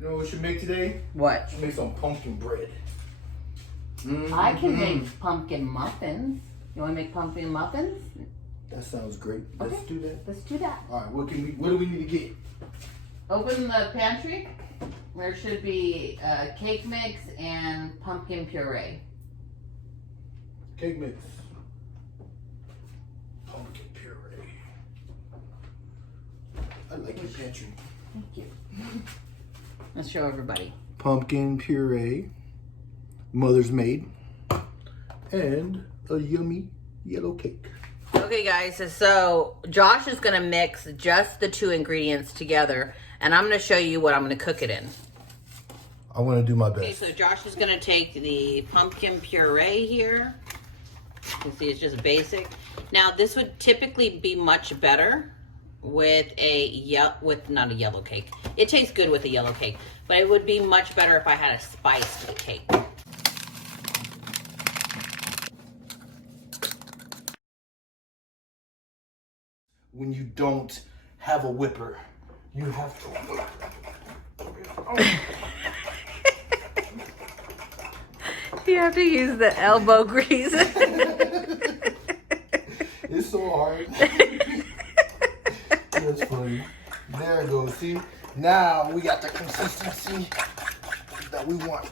You know what we should make today? What? We should make some pumpkin bread. I can make pumpkin muffins. You want to make pumpkin muffins? That sounds great. Let's do that. Let's do that. All right, what do we need to get? Open the pantry. There should be cake mix and pumpkin puree. Cake mix. Pumpkin puree. I like your pantry. Thank you. Let's show everybody. Pumpkin puree, Mother's Made, and a yummy yellow cake. Okay guys, so Josh is gonna mix just the two ingredients together and I'm gonna show you what I'm gonna cook it in. I'm gonna do my best. Okay, so Josh is gonna take the pumpkin puree here. You can see it's just basic. Now this would typically be much better with not a yellow cake. It tastes good with a yellow cake, but it would be much better if I had a spiced cake. When you don't have a whipper, you have to whip. You have to use the elbow grease. It's so hard. That's funny. There it goes. See? Now we got the consistency that we want.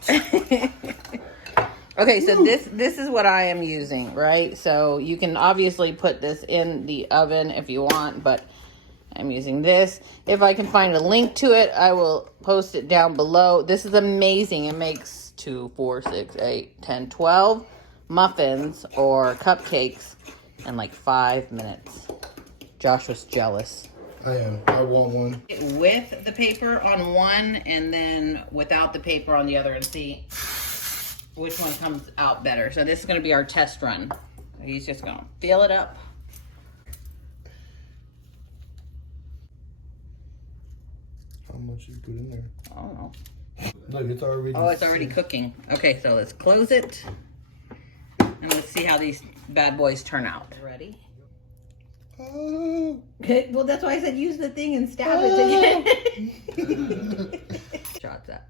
Okay, so this is what I am using, right? So you can obviously put this in the oven if you want, but I'm using this. If I can find a link to it, I will post it down below. This is amazing. It makes 2, 4, 6, 8, 10, 12 muffins or cupcakes in like 5 minutes. Josh was jealous. I am. I want one. With the paper on one and then without the paper on the other and see which one comes out better. So this is going to be our test run. He's just going to fill it up. How much you put in there? I don't know. Look, it's already. Oh, it's already cooking. Okay, so let's close it. And let's see how these bad boys turn out. Ready? Oh. Okay, well, that's why I said use the thing and stab it again. Shots that.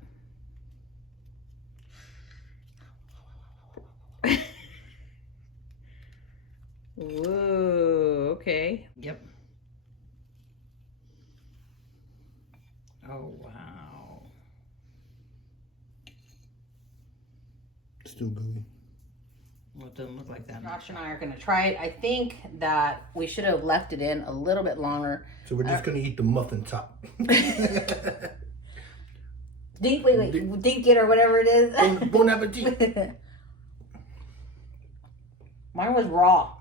Whoa, okay. Yep. Oh, wow. Still gooey. Well, it doesn't look like that. Josh and I are going to try it. I think that we should have left it in a little bit longer. So we're just going to eat the muffin top. Dink it or whatever it is. Bon appetit. Mine was raw.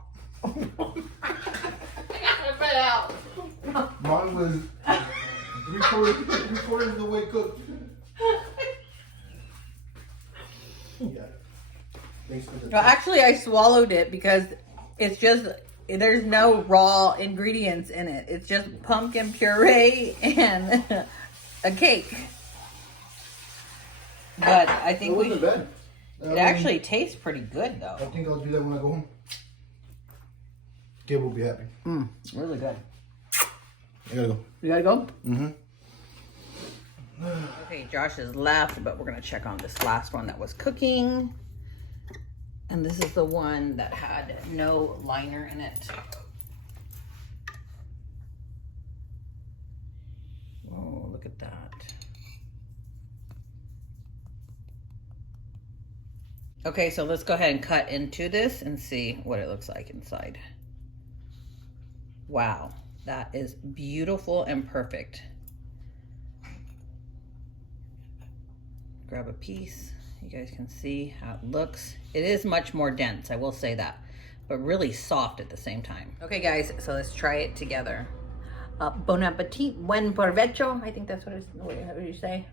I got it spit out. Mine was three-quarters of the way cooked. Yeah. Well, actually, I swallowed it because it's just, there's no raw ingredients in it. It's just pumpkin puree and a cake. But I think it wasn't bad. It actually tastes pretty good, though. I think I'll do that when I go home. Gabe will be happy. Really good. I gotta go. You gotta go? Mm-hmm. Okay, Josh is left, but we're gonna check on this last one that was cooking. And this is the one that had no liner in it. Oh, look at that. Okay, so let's go ahead and cut into this and see what it looks like inside. Wow, that is beautiful and perfect. Grab a piece. You guys can see how it looks. It is much more dense, I will say that, but really soft at the same time. Okay guys, so let's try it together. Bon appetit, buen provecho. I think that's what it's, what do you say?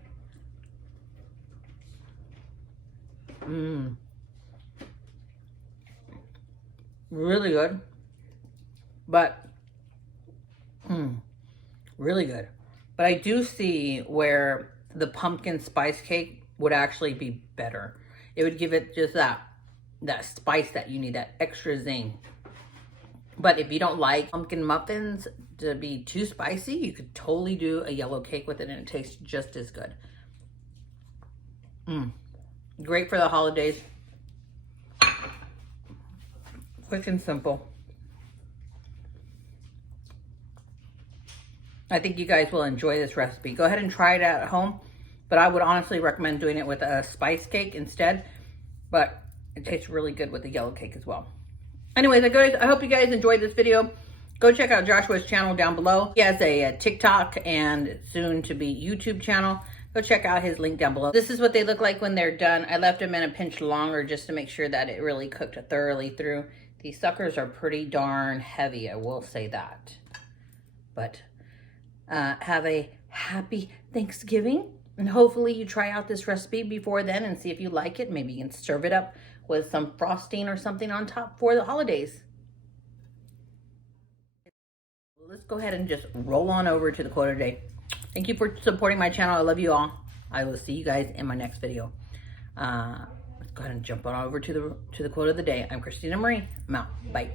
Really good, but really good. But I do see where the pumpkin spice cake would actually be better. It would give it just that spice that you need, that extra zing. But if you don't like pumpkin muffins to be too spicy, you could totally do a yellow cake with it and it tastes just as good. Great for the holidays. Quick and simple. I think you guys will enjoy this recipe. Go ahead and try it out at home, but I would honestly recommend doing it with a spice cake instead, but it tastes really good with the yellow cake as well. Anyways, I hope you guys enjoyed this video. Go check out Joshua's channel down below. He has a TikTok and soon to be YouTube channel. Go check out his link down below. This is what they look like when they're done. I left them in a pinch longer just to make sure that it really cooked thoroughly through. These suckers are pretty darn heavy, I will say that. But have a happy Thanksgiving. And hopefully you try out this recipe before then and see if you like it. Maybe you can serve it up with some frosting or something on top for the holidays. Let's go ahead and just roll on over to the quote of the day. Thank you for supporting my channel. I love you all. I will see you guys in my next video. Let's go ahead and jump on over to the quote of the day. I'm Christina Marie. I'm out. Bye.